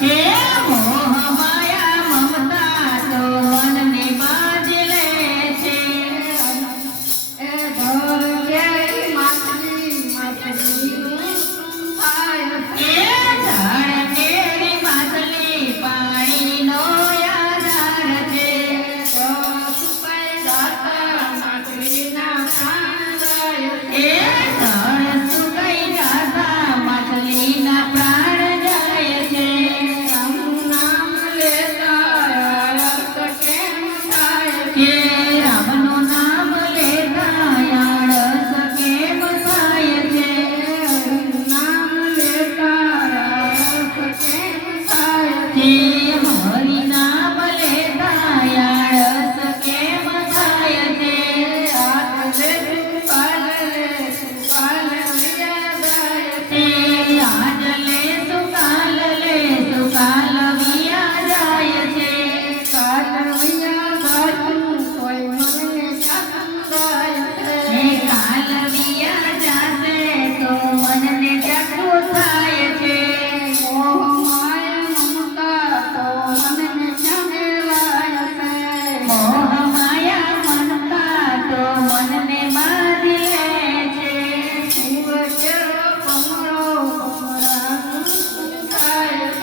Yeah.